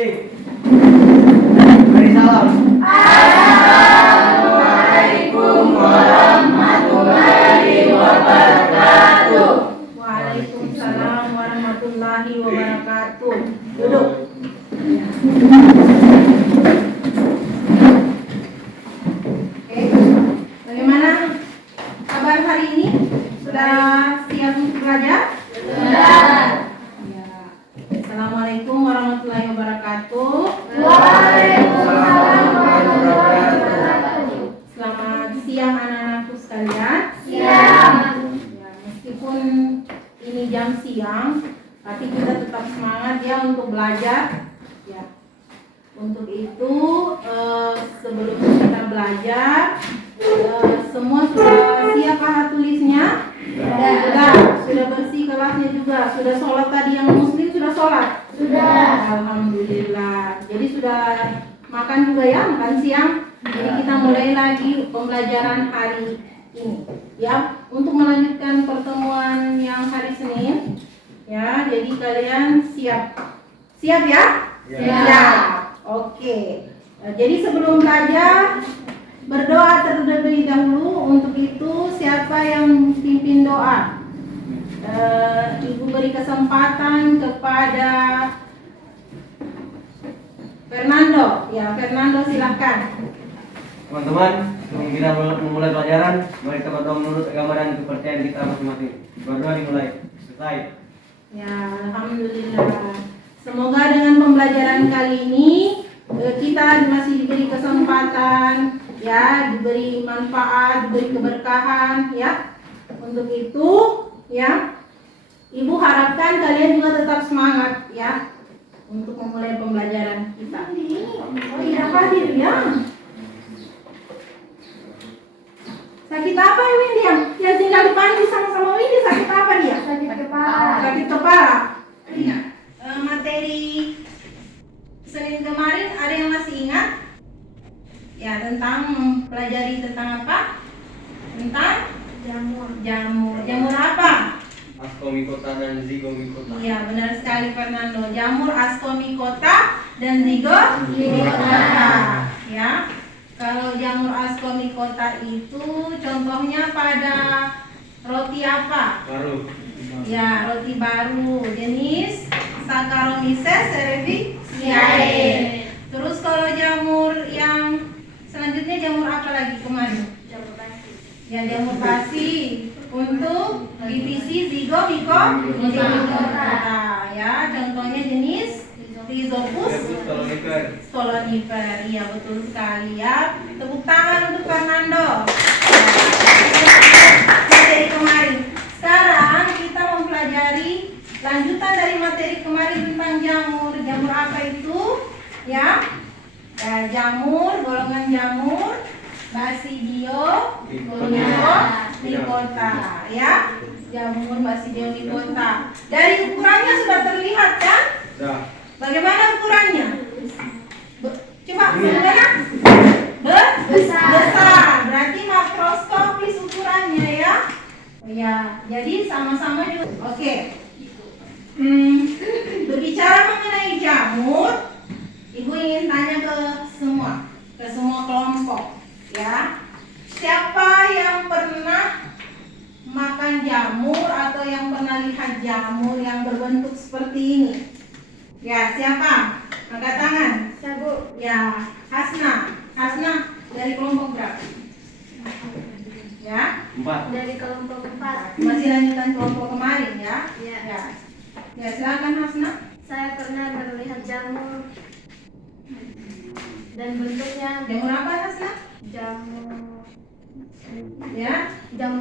Mari salam. Assalamualaikum warahmatullahi wabarakatuh. Waalaikumsalam warahmatullahi wabarakatuh. Duduk. Oke, bagaimana kabar hari ini? Sudah siap untuk belajar? Sudah. Ya. Assalamualaikum warahmatullahi wabarakatuh. Waalaikumsalam warahmatullahi wabarakatuh. Selamat siang anak-anakku sekalian. Siang. Ya, meskipun ini jam siang, tapi kita tetap semangat ya untuk belajar. Ya. Untuk itu sebelum kita belajar, semua sudah siap paha tulisnya? Sudah bersih kelasnya juga. Sudah sholat tadi yang muslim sudah sholat? Sudah. Alhamdulillah. Jadi sudah makan juga ya, makan siang. Jadi kita mulai lagi pembelajaran hari ini. Ya, untuk melanjutkan pertemuan yang hari Senin. Ya, jadi kalian siap? Siap ya? Siap. Oke. Jadi sebelum belajar berdoa terlebih dahulu. Untuk itu siapa yang pimpin doa? Ibu beri kesempatan kepada Fernando. Ya, Fernando silahkan. Teman-teman, sebelum kita memulai pelajaran, mari teman-teman menurut agama dan kepercayaan kita masing-masing. Berdoa dimulai. Selesai. Ya, alhamdulillah. Semoga dengan pembelajaran kali ini kita masih diberi kesempatan, ya, diberi manfaat, diberi keberkahan, ya. Untuk itu, ya, Ibu harapkan kalian juga tetap semangat, ya, untuk memulai pembelajaran kita. Oh iya, hadir ya. Sakit apa ini dia? Yang tinggal di Panji sama-sama ini sakit apa dia? Sakit kepala. Sakit kepala. Iya. Materi Senin kemarin ada yang masih ingat? Ya, tentang mempelajari tentang apa? Tentang Jamur. Jamur apa? Ascomycota dan Zygomycota. Iya, benar sekali Fernando. Jamur Ascomycota dan Zygomycota. Ya. Kalau jamur Ascomycota itu contohnya pada roti apa? Baru. Ya, roti baru jenis Saccharomyces cerevisiae. Terus kalau jamur yang selanjutnya jamur apa lagi kemarin? Jamur basi. Ya, jamur basi untuk divisi Zygomycota. Ya, contohnya jenis Rhizopus stolonifer. Iya, betul sekali ya. Tepuk tangan untuk Fernando. Materi kemarin. Sekarang kita mempelajari lanjutan dari materi kemarin tentang jamur. Jamur apa itu? Ya, jamur, golongan jamur, Basidiomycota, ya. Jamur Basidiomycota. Dari ukurannya sudah terlihat kan? Sudah. Bagaimana ukurannya? Coba sebenarnya besar. Berarti makroskopis ukurannya ya. Ya, jadi sama-sama juga. Oke. Berbicara mengenai jamur, Ibu ingin tanya ke semua kelompok, ya. Siapa yang pernah makan jamur atau yang pernah lihat jamur yang berbentuk seperti ini? Ya, siapa? Angkat tangan. Saya, Bu. Ya, Hasna dari kelompok berapa? Ya, 4. Dari kelompok 4. masih lanjutan kelompok kemarin ya. Ya. Ya, silakan Hasna. Saya pernah melihat jamur dan bentuknya Jamur apa Hasna? jamur Ya,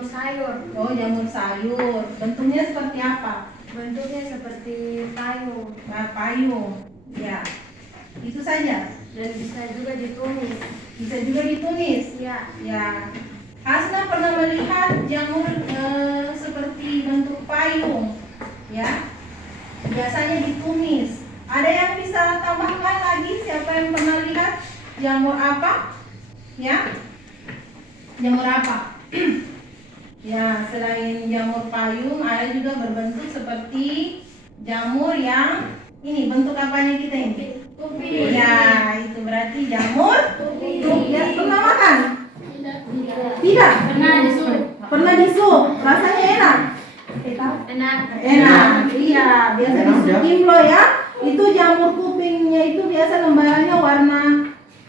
sayur. oh jamur sayur. Bentuknya seperti apa? Bentuknya seperti payung Nah, payung. Ya, itu saja. dan bisa juga ditumis. Bisa juga ditumis. Ya. Ya, Hasna pernah melihat jamur seperti bentuk payung. Ya, biasanya ditumis. Ada yang bisa tambahkan lagi? Siapa yang pernah lihat jamur apa? Ya, jamur apa? Ya, selain jamur payung, ada juga berbentuk seperti jamur yang ini. Bentuk apanya kita ini? Kopi. Ya, itu berarti jamur kuping. Ya, pernah makan? Tidak. Pernah di sup. Rasanya enak. Enak. Enak. Iya, biasa di sup Kimlo ya. Itu jamur kupingnya itu biasa lembarannya warna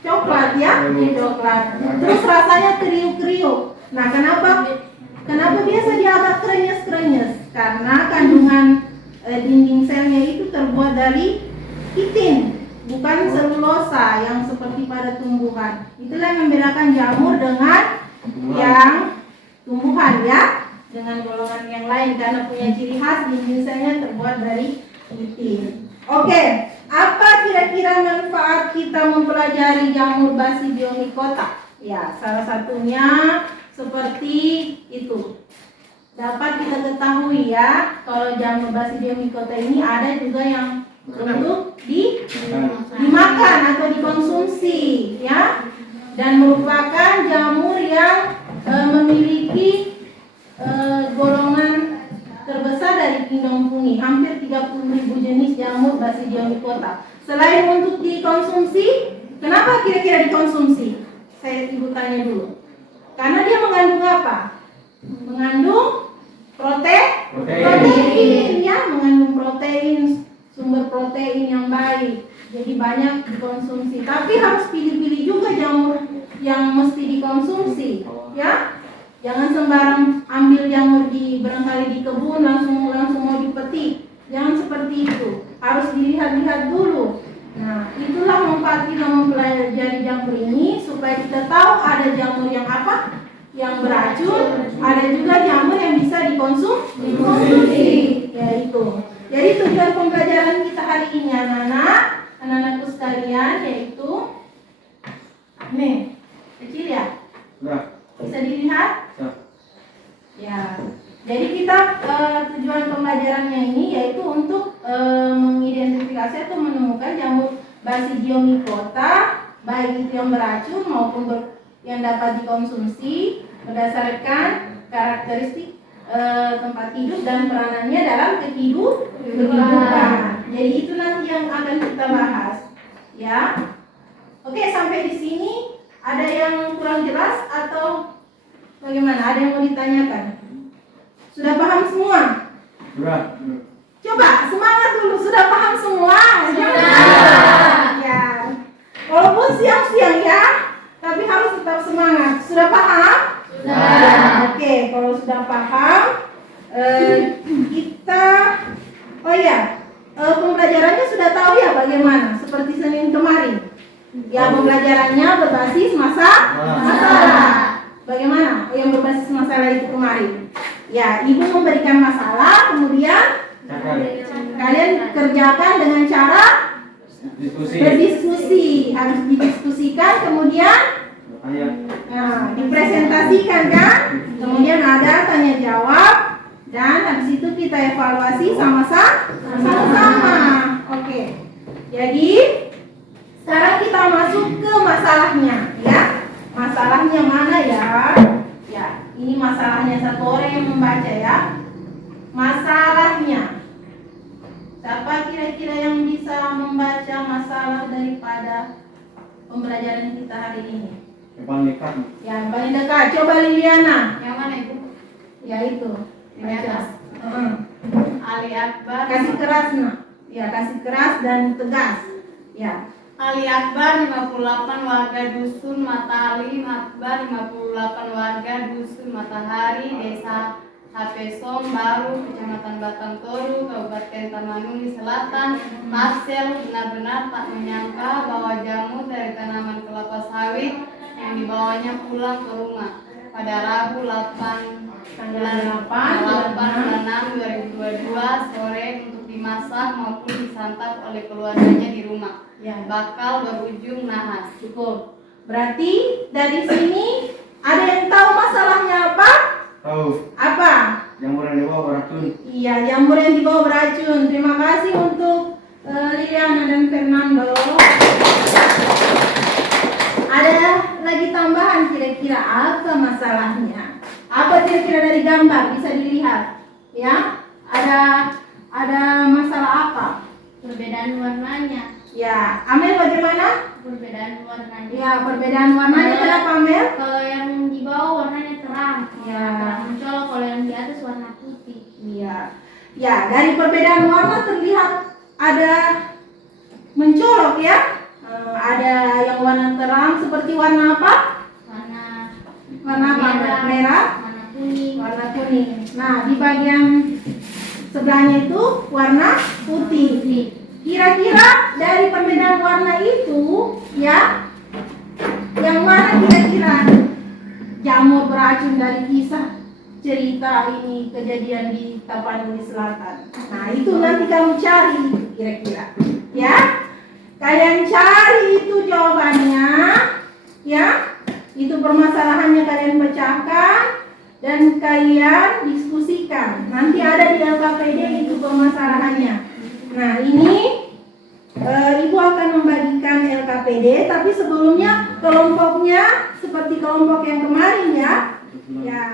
coklat ya, coklat. Terus rasanya kriuk-kriuk. Nah, kenapa biasa dia agak krenyes-krenyes? Karena kandungan dinding selnya itu terbuat dari kitin, bukan selulosa yang seperti pada tumbuhan. Itulah yang membedakan jamur dengan yang tumbuhan ya, dengan golongan yang lain karena punya ciri khas dinding selnya terbuat dari kitin. Oke, apa kira-kira manfaat kita mempelajari jamur Basidiomycota? Ya, salah satunya seperti itu. Dapat kita ketahui ya, kalau jamur Basidiomycota ini ada juga yang untuk dimakan atau dikonsumsi ya, dan merupakan jamur yang memiliki golongan terbesar dari kingdom fungi, hampir 30.000 jenis jamur Basidiomycota. Selain untuk dikonsumsi, kenapa kira-kira dikonsumsi? Saya ibu tanya dulu. Karena dia mengandung apa? Mengandung protein ya, mengandung protein, sumber protein yang baik. Jadi banyak dikonsumsi. Tapi harus pilih-pilih juga jamur yang mesti dikonsumsi, ya. Jangan sembarang ambil jamur barangkali di kebun langsung mau dipetik. Jangan seperti itu. Harus dilihat-lihat dulu. Nah, itulah manfaat kita mempelajari jamur ini supaya kita tahu ada jamur yang apa? Yang beracun, ada juga jamur yang bisa dikonsumsi. Yaitu. Jadi tujuan pembelajaran kita hari ini anak-anakku sekalian yaitu nih, kecil ya? Bisa dilihat? Ya, jadi kita tujuan pembelajarannya ini yaitu untuk mengidentifikasi atau menemukan jamur Basidiomycota, baik itu yang beracun maupun yang dapat dikonsumsi berdasarkan karakteristik tempat hidup dan peranannya dalam kehidupan. Jadi itu nanti yang akan kita bahas, ya. Oke, sampai di sini ada yang kurang jelas atau bagaimana? Ada yang mau ditanyakan? Sudah paham semua? Sudah. Coba semangat dulu. Sudah paham semua? Sudah. Ya. Walaupun siang-siang ya, tapi harus tetap semangat. Sudah paham? Sudah. Oke, kalau sudah paham, kita, oh ya, pembelajarannya sudah tahu ya bagaimana? Seperti Senin kemarin. Ya, pembelajarannya berbasis masalah. Bagaimana yang berbasis masalah itu kemarin? Ya, ibu memberikan masalah, kemudian kalian kerjakan dengan cara berdiskusi. Harus didiskusikan, kemudian dipresentasikan kan? Kemudian ada tanya jawab, dan habis itu kita evaluasi sama-sama. Oke. Jadi sekarang kita masuk ke masalahnya, ya. Masalahnya mana ya? Ya, ini masalahnya, satu orang yang membaca ya. Masalahnya. Siapa kira-kira yang bisa membaca masalah daripada pembelajaran kita hari ini? Yang paling dekat. Yang paling dekat. Coba Liliana. Yang mana Ibu? Ya itu. Ini atas. Ali Akbar. Kasih keras nak. Ya, kasih keras dan tegas. Ya. Ali Akbar 58 warga dusun Matali, Akbar 58 warga dusun Matahari, Desa Hapesong Baru, Kecamatan Batang Toru, Kabupaten Tamanuli Selatan. Marcel benar-benar tak menyangka bahwa jamur dari tanaman kelapa sawit yang dibawanya pulang ke rumah pada Rabu 8/6/2022 sore untuk dimasak maupun disantap oleh keluarganya di rumah. Ya. Bakal berujung nahas. Cukup. Berarti dari sini ada yang tahu masalahnya apa? Tahu. Apa? Jamur yang dibawa beracun. Iya, jamur yang dibawa beracun. Terima kasih untuk Liliana dan Fernando. Ada lagi tambahan kira-kira apa masalahnya? Apa kira-kira dari gambar bisa dilihat? Ya, ada masalah apa? Perbedaan warnanya. Ya, Amel bagaimana? Perbedaan warnanya. Ya, perbedaan warnanya kenapa Amel? Kalau yang di bawah warnanya terang, Ya. terang mencolok. Kalau yang di atas warna putih. Iya. Ya, dari perbedaan warna terlihat ada mencolok ya. Ada yang warna terang seperti warna apa? Warna apa? Merah, warna kuning. warna kuning. Nah, di bagian sebelahnya itu warna putih. Kira-kira dari perbedaan warna itu ya, yang mana kira-kira jamur beracun dari kisah cerita ini kejadian di Tapanuli Selatan? Nah, itu nanti kamu cari kira-kira ya. Kalian cari itu jawabannya ya. Itu permasalahannya kalian pecahkan dan kalian diskusikan. Nanti ada di LKPD itu permasalahannya. Nah, ini Ibu akan membagikan LKPD, tapi sebelumnya kelompoknya seperti kelompok yang kemarin ya. Ya.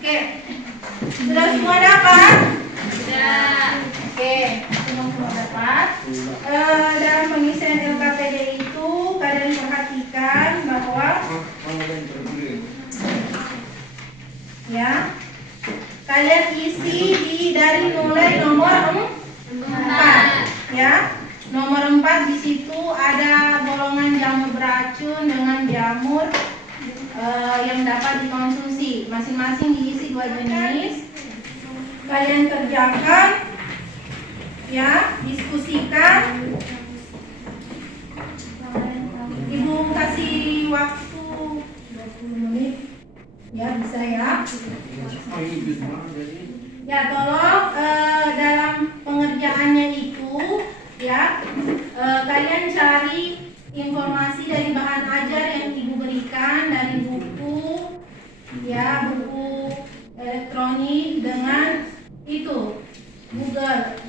Oke. Sudah semua dapat? Sudah. Oke, semua dapat. Dalam pengisian LKPD itu kalian perhatikan bahwa ya, kalian isi dari mulai nomor 4 ya. Nomor 4 di situ ada golongan jamur beracun dengan jamur yang dapat dikonsumsi. Masing-masing diisi 2 jenis. Kalian kerjakan ya, diskusikan. Ibu kasih waktu 20 menit ya, bisa ya. Ya, tolong dalam pengerjaannya itu ya, kalian cari informasi dari bahan ajar yang Ibu berikan dari buku ya, buku elektronik dengan itu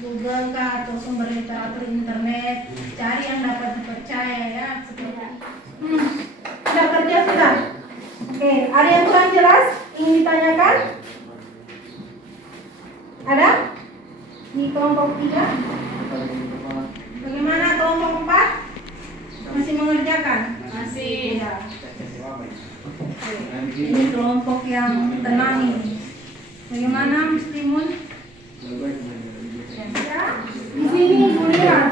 Google kah atau sumber literatur internet. Cari yang dapat dipercaya ya, seperti sudah kerja sudah. Oke, ada yang kurang jelas ingin ditanyakan? Ada di kelompok 3? Bagaimana kelompok 4? Masih mengerjakan? Masih. Ya. Ini kelompok yang tenang ini. Bagaimana Muslimun? Ya. Di sini Ibu lihat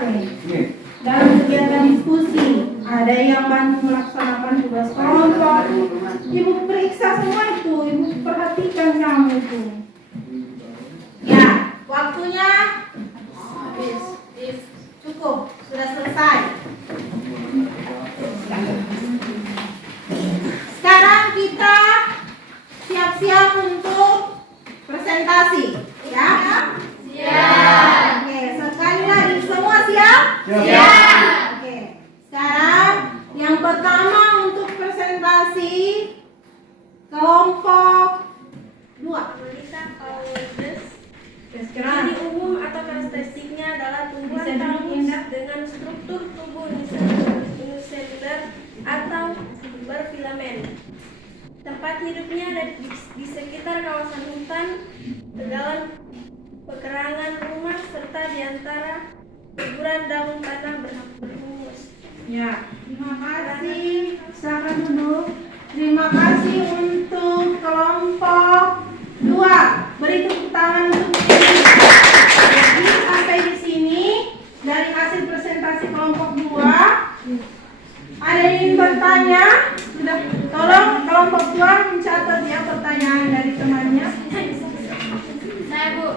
dalam kegiatan diskusi ada yang bantu melaksanakan tugas kelompok. Ibu periksa semua itu, Ibu perhatikan kamu itu. Ya, waktunya habis. Cukup, sudah selesai. Sekarang kita siap-siap untuk presentasi, ya? Siap. Oke, sekali lagi semua siap? Siap. Oke, sekarang yang pertama untuk presentasi kelompok 2. Ciri umum atau karakteristiknya adalah tumbuhan paus dengan struktur tubuh uniseluler atau berfilamen. Tempat hidupnya ada di sekitar kawasan hutan, dalam pekarangan rumah, serta di antara guguran daun tanah berhumus. Ya, terima kasih. Silakan duduk. Terima kasih untuk kelompok 2. Beri tepuk tangan untuk ini. Jadi sampai di sini dari hasil presentasi kelompok 2. Ada yang ingin bertanya? Sudah, tolong kelompok 2 mencatat ya pertanyaan dari temannya. Saya, Bu.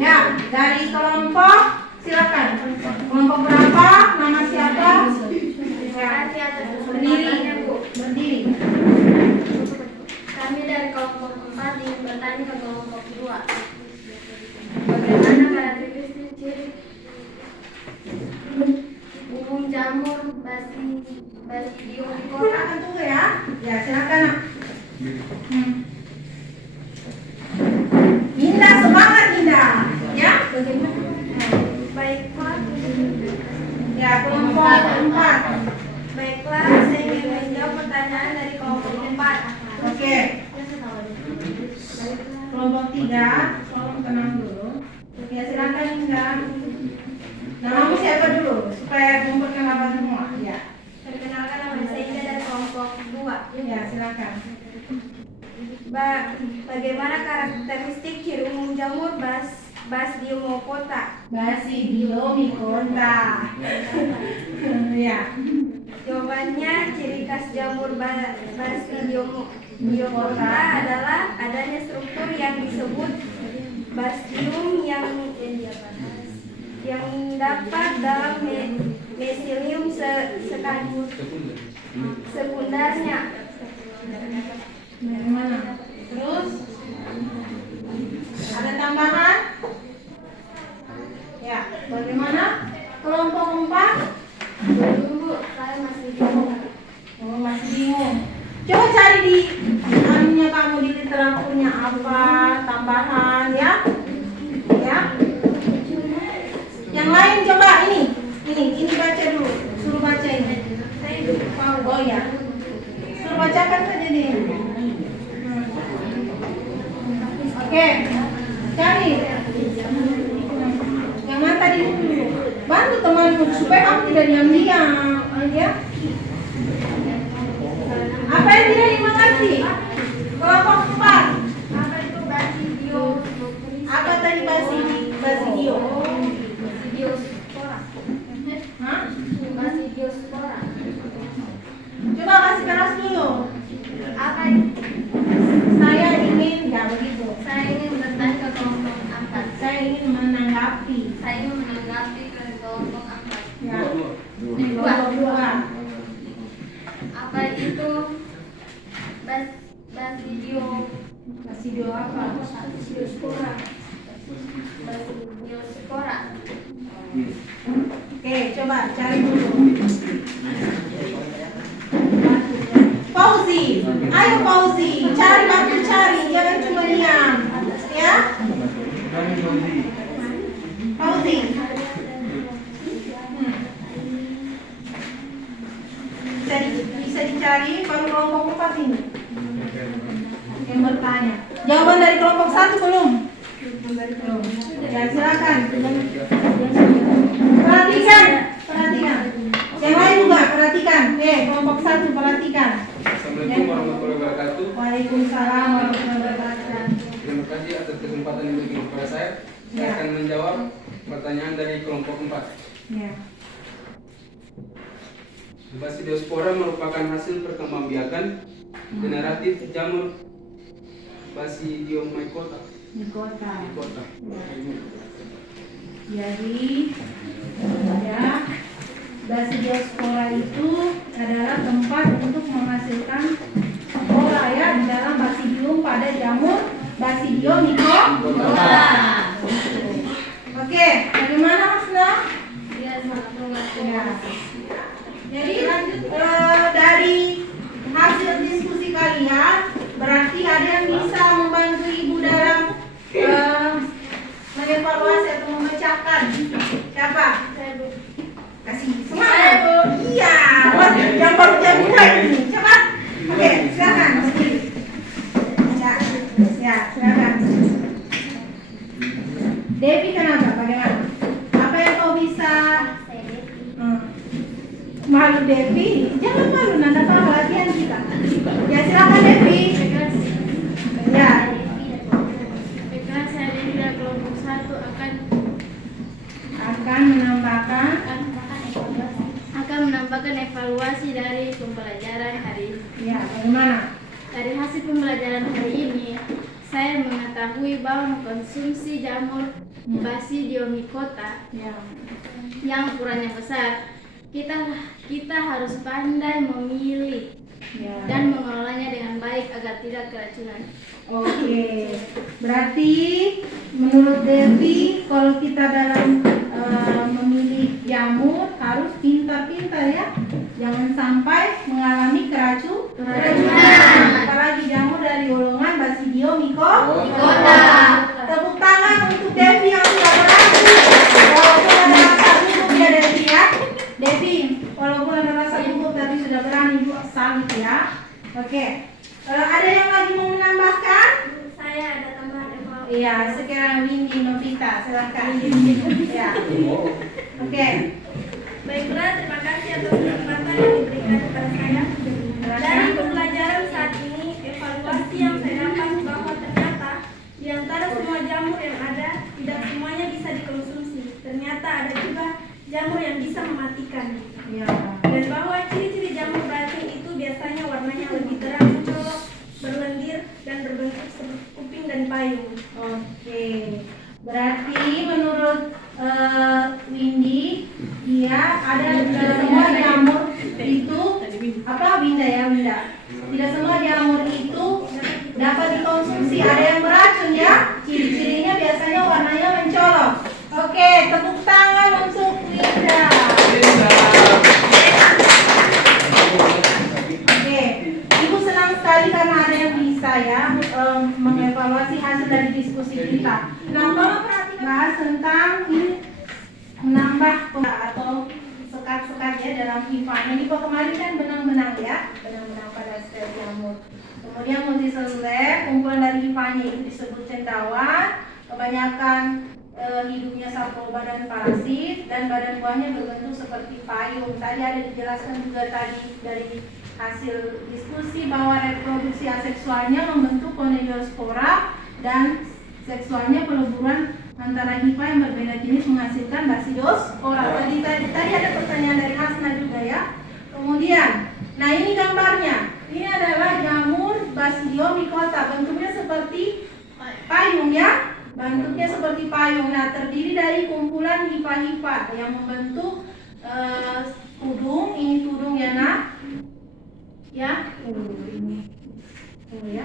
Ya, dari kelompok silakan. Kelompok berapa? Nama siapa? Terima kasih atas Berdiri. kesempatannya, Bu. Berdiri. Kami dari kelompok 4 ingin bertanya ke kelompok 2. Bagaimana karakteristik ciri umum jamur basidium di kota? Silakan tunggu ya. Ya, silakan. Nak. Indah, semangat Indah. Ya, bagaimana? Baiklah, Ya, kelompok 4. baiklah, saya ingin menjawab pertanyaan dari kelompok 4. Oke. Kelompok 3, tolong tenang dulu. Ya silakan Indah. Namamu siapa dulu supaya memperkenalkan semua? Ya. Perkenalkan, nama saya Indah dari kelompok 2. Ya silakan. Bagaimana karakteristik ciri umum jamur Basidiomycota? Basidiomycota. Ya. Jawabannya, ciri khas jamur Basidiomycota adalah adanya struktur yang disebut basidium yang dapat dalam mesilium sekundernya. Bagaimana? Terus ada tambahan? Ya, bagaimana? Kelompok 4? Tunggu, saya masih bingung. Oh, masih bingung. Coba cari di anunya kamu di literaturnya apa tambahan ya? Ya. Yang lain coba ini baca dulu. Suruh baca ini. Oh ya. Suruh bacakan saja nih. Oke. Cari. Jangan tadi dulu. Bantu temanmu supaya kamu tidak diam-diam, ya. Apa yang tidak dimengerti? Kelompok 4. Apa itu basidio? Apa tadi basidio? Basidiospora. Hah? Basidiospora. Coba kasih keras dulu. Apa itu? Saya ingin ya begitu. Saya ingin bertanya ke kelompok 4. Saya ingin menanggapi. Saya ingin menanggapi ke kelompok 4. Ya. Kelompok 2. Apa itu basidio? Basidio apa? Basidiospora. Basidiospora. Oke, coba cari dulu. Fauzi, ayo Fauzi, bantu cari, jangan cuma diam, ya. Fauzi. Bisa dicari baru kelompok 4 ini yang bertanya. Jawaban dari kelompok 1 belum? Belum. Ya silakan. Perhatikan. Yang lain juga perhatikan. Kelompok 1 perhatikan. Assalamualaikum warahmatullahi wabarakatuh. Waalaikumsalam warahmatullahi wabarakatuh. Terima kasih atas kesempatan yang diberikan kepada saya. Saya Ya. akan menjawab pertanyaan dari kelompok 4. Ya. Basidiospora merupakan hasil perkembangbiakan generatif jamur Basidiomycota. Di kota. Mycota. Jadi ya, Basidiospora itu adalah tempat untuk menghasilkan spora ya di dalam basidium pada jamur Basidiomycota. Oke, bagaimana Mas Nah? Dia sangat mengerti. Ya. Jadi dari hasil diskusi kalian berarti ada yang bisa membantu ibu dalam mengevaluasi atau memecahkan. Siapa? Kasih semangat. Iya. Wah, yang baru mulai ini. Coba. Oke, silakan. Ya, silakan. Devi kenapa? Bagaimana? Apa yang kau bisa? Malu Devi, jangan malu, nanda tahu latihan kita. Ya silakan Devi. Ya. Baiklah, saya dari kelompok 1 Akan menambahkan evaluasi dari pembelajaran hari ini. Ya, bagaimana? Dari hasil pembelajaran hari ini, saya mengetahui bahwa mengkonsumsi jamur Basidiomycota Ya. yang ukurannya besar, kita harus pandai memilih Ya. dan mengelolanya dengan baik agar tidak keracunan. Oke. Berarti menurut Devi kalau kita dalam memilih jamur harus pintar-pintar ya. Jangan sampai mengalami keracunan. Apalagi jamur dari golongan Basidiomycota. Tepuk tangan untuk Devi yang sudah berhasil. Walaupun ada rasa gugup ya Devi ya. Devi, walaupun ada rasa gugup tapi sudah berani. Ibu Salih ya. Oke. Ada yang lagi mau menambahkan? Saya ada tambahan evaluasi. Iya, sekarang Windy Novita, silakan. Ya. Oke. Baiklah, terima kasih atas kesempatan yang diberikan kepada saya. Dari pembelajaran saat ini, evaluasi yang saya dapat bahwa ternyata di antara semua jamur yang ada, tidak semuanya bisa dikonsumsi. Ternyata ada juga jamur yang bisa mematikan. Ya. Dan bahwa ciri-ciri jamur racun itu biasanya warnanya lebih terang, mencolok, berlendir, dan berbentuk seperti kuping dan payung. Oke. Berarti menurut Windy, dia ada semua jamur itu apa Winda ya Winda? Tidak semua jamur itu dapat dikonsumsi. Ada yang beracun ya. Ciri-cirinya biasanya warnanya mencolok. Oke, tepuk tangan untuk Winda. Oke, Ibu senang sekali karena ada yang bisa ya mengevaluasi hasil dari diskusi kita. Nah, kalau bahas tentang ini menambah atau sekat-sekat ya dalam HIPA. Ini kok kemarin kan benang-benang ya, benang-benang pada sel jamur. Kemudian multiseluler, kumpulan dari HIPA-nya itu disebut cendawan. Kebanyakan hidupnya sarkoba dan parasit, dan badan buahnya berbentuk seperti payung. Tadi ada dijelaskan juga tadi dari hasil diskusi bahwa reproduksi aseksualnya membentuk konidiospora dan seksualnya peleburan antara HIPA yang berbeda jenis menghasilkan basidiospora. Tadi ada pertanyaan dari Hasna juga ya. Kemudian, nah ini gambarnya. Ini adalah jamur Basidiomycota. Bentuknya seperti payung ya. Bentuknya seperti payung. Nah, terdiri dari kumpulan HIPA-HIPA yang membentuk tudung. Ini tudung ya nak. Ya, ini ya.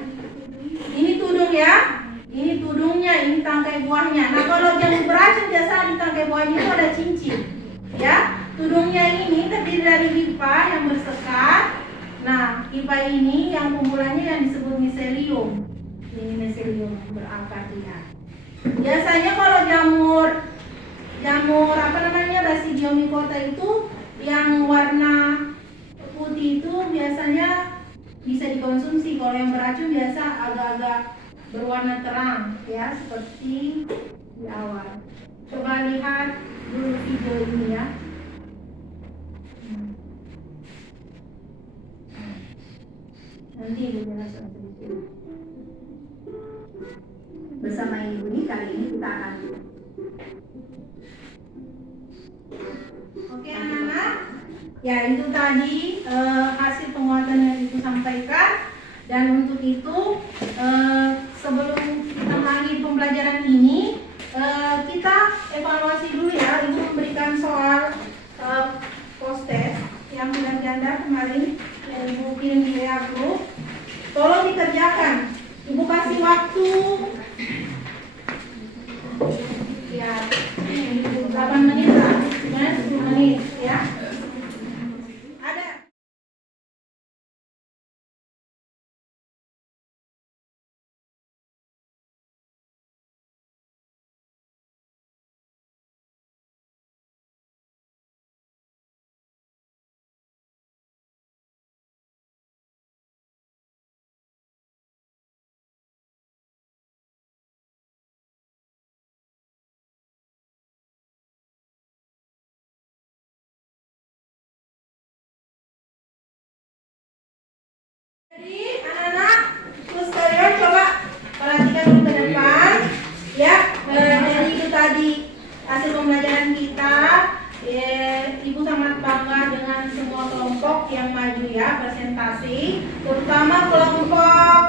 Ini tudung ya. Ini tudungnya, ini tangkai buahnya. Nah, kalau jamur beracun biasa di tangkai buahnya itu ada cincin. Ya, tudungnya ini terdiri dari HIPA yang bersekat. Nah, HIPA ini yang kumpulannya yang disebut miselium. Ini miselium berangkat ya. Biasanya kalau jamur apa namanya Basidiomycota itu yang warna putih itu biasanya bisa dikonsumsi. Kalau yang beracun biasa agak-agak berwarna terang ya, seperti di awal. Coba lihat dulu video ini ya. Nanti dijelaskan sedikit. Bersama Ibu Uni kali ini kita akan Oke anak-anak, ya itu tadi hasil penguatan yang Ibu sampaikan. Dan untuk itu sebelum kita mengakhiri pembelajaran ini, kita evaluasi dulu ya. Ibu memberikan soal post test yang sudah diantar kemarin yang Ibu kirim di WA group. Tolong dikerjakan. Ibu kasih waktu ya 8 menit lah, 10 menit ya. Ada jadi anak-anak terus kalian coba perhatikan dulu ke depan ya. Jadi itu tadi hasil pembelajaran kita. Ibu sangat bangga dengan semua kelompok yang maju ya presentasi, terutama kelompok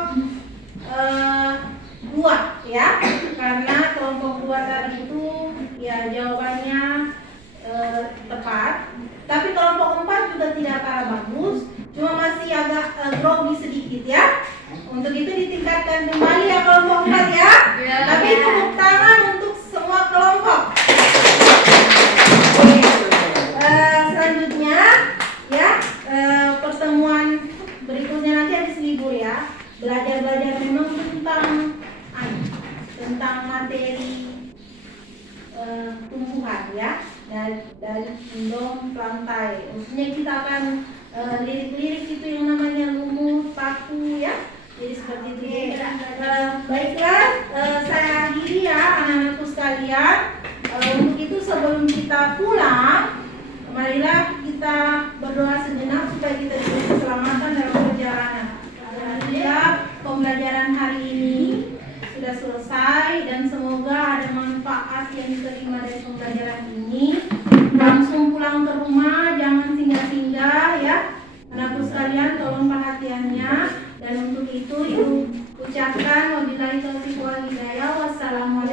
2 ya, karena kelompok 2 tadi itu ya jawabannya tepat. Tapi kelompok 4 juga tidak kalah bagus, cuma masih agak grogi sedikit ya. Untuk itu ditingkatkan kembali ya kelompok 4 ya. Tapi tepuk tangan untuk semua kelompok. Oke. Selanjutnya ya pertemuan berikutnya nanti habis libur ya. Belajar memang tentang materi tumbuhan ya, dari gendong plantae. Maksudnya kita akan lirik-lirik itu yang namanya lumut, paku ya. Jadi seperti itu. Baiklah, saya akhiri ya anak-anakku sekalian. Untuk itu sebelum kita pulang, marilah kita berdoa sejenak supaya kita diberi keselamatan dalam perjalanan. Alhamdulillah pembelajaran hari ini sudah selesai dan semoga ada manfaat yang diterima dari pembelajaran ini. Langsung pulang ke rumah, jangan singgah-singgah ya. Anakku sekalian tolong perhatiannya. Dan untuk itu ibu ucapkan wabillahi taufiq wal hidayah. Wassalamualaikum